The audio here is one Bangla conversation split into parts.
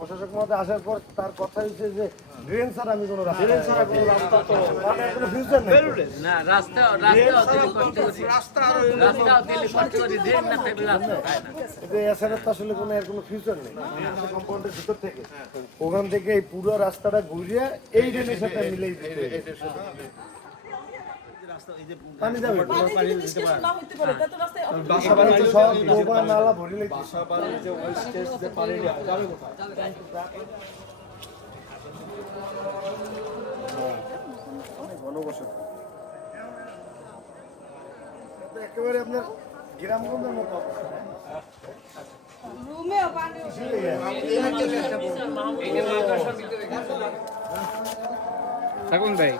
প্রশাসক মহোদয় আসার পর তার কথা হচ্ছে যে ড্রেন ছাড়া আমি কোনো রাস্তা তো কোনো ফিউচার নেই না রাস্তা দিলে কষ্ট করি ড্রেন না থাকলে রাস্তা পায় না। কিন্তু এছাড়া তো আসলে কোনো এর কোনো ফিউচার নেই কম্পাউন্ডের ভিতর থেকে ওখান থেকে এই পুরো রাস্তাটা ঘুরিয়ে এই ড্রেনের সাথে মিলেই দিতে পানি যাবে সব ডোবা নালা ভরে একেবারে আপনার গ্রামগঞ্জের মতো থাকুন ভাই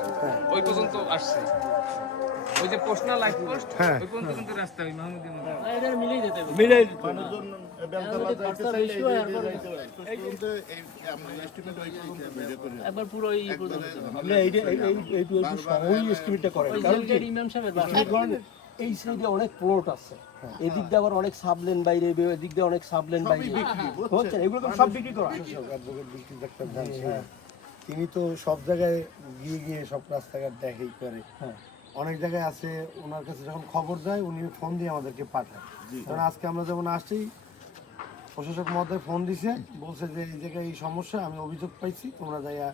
ওই পর্যন্ত আসছে ওই যে পোস্ট না লাইফ পোস্ট ওই পর্যন্ত কিন্তু রাস্তা ওই মাহমুদিন এটা মিলেই যেতে হবে। মিলে মানুষজন বেলতলা যাইতে চাইলে এই পর্যন্ত এই আমরা এস্টিমেট ওই পর্যন্ত বের করে একবার পুরো এই পর্যন্ত আপনি এইটু সহই এস্টিমেটটা করেন কারণ কি ইমাম সাহেবের estimate করেন, এই সাইডে অনেক প্লট আছে, এদিক দিয়ে আবার অনেক সাবলেন বাইরে, এদিক দিয়ে অনেক সাবলেন বাইরে হচ্ছে, এগুলো তো সব বিক্রি করা। অ্যাডভোকেট বিক্রি ডাক্তার জানছে তিনি তো সব জায়গায় গিয়ে গিয়ে সব রাস্তাঘাট দেখেই করে। অনেক জায়গায় আছে ওনার কাছে যখন খবর যায় উনি ফোন দিয়ে আমাদেরকে পাঠায়। কারণ আজকে আমরা যেমন আসছি প্রশাসক মহোদয় ফোন দিছে, বলছে যে এই জায়গায় এই সমস্যা, আমি অভিযোগ পাইছি, তোমরা যাইয়া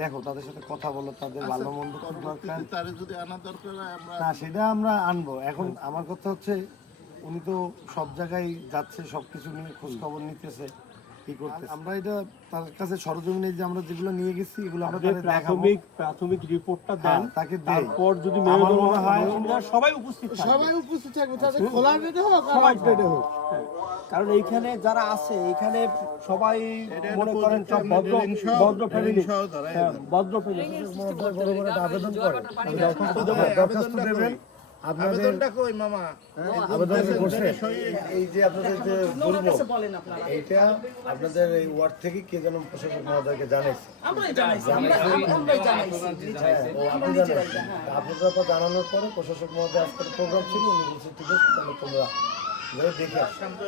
দেখো, তাদের সাথে কথা বলো, তাদের ভালো মন্দ কি দরকার। তারে যদি আনা দরকার হয় আমরা না সেটা আমরা আনবো। এখন আমার কথা হচ্ছে উনি তো সব জায়গায় যাচ্ছে, সবকিছু নিয়ে খোঁজ খবর নিতেছে, কি করতেছে। আমরা এটা তার কাছে সরজমিনে যে আমরা যেগুলো নিয়ে গেছি এগুলো আমরা তাদের দেখাবো, প্রাথমিক রিপোর্টটা দেন, তাকে দেই। তারপর যদি আমার মনে হয় সবাই উপস্থিত থাকবে। সবাই উপস্থিত থাকবে, তাদের খোলা রেডি হোক আর সবাই রেডি হোক। কারণ এইখানে যারা আছে এখানে সবাই মনে করেন সব ভদ্র ফ্যামিলি, ভদ্র ফ্যামিলি। বড় বড় একটা আবেদন করে দরখাস্ত দেবেন আপনাদের আবেদনটা কই মামা? আবেদন করছে। এই যে আপনাদের যে বলবো এইটা আপনাদের এই ওয়ার্ড থেকে কে যেন প্রশাসক মহোদয়কে জানাইছে। আপনাদের পর জানানোর পরে প্রশাসক মহোদয় আজকের প্রোগ্রাম ছিল, উনি বলছে ঠিক আছে তাহলে তোমরা দেখে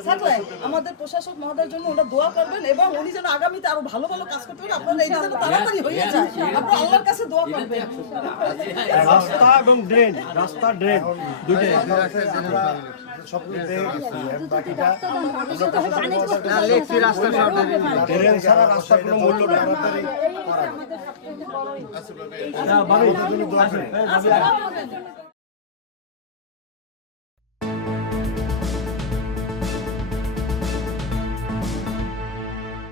থাকলে আমাদের প্রশাসক মহোদয়ের জন্য ওরা দোয়া করবেন এবং উনি যেন আগামীতে আরো ভালো ভালো কাজ করতে পারেন। আপনারা এই যেন তাড়াতাড়ি হয়ে যায়, আপনারা আল্লাহর কাছে দোয়া করবেন। রাস্তা এবং ড্রেন, রাস্তা ড্রেন দুইটাই সবকিছু দেখে গেছি। বাকিটা ড্রেন ছাড়া রাস্তার কোনো মূল্য নেই। আসলে ভাবি, আচ্ছা, দোয়া করবেন।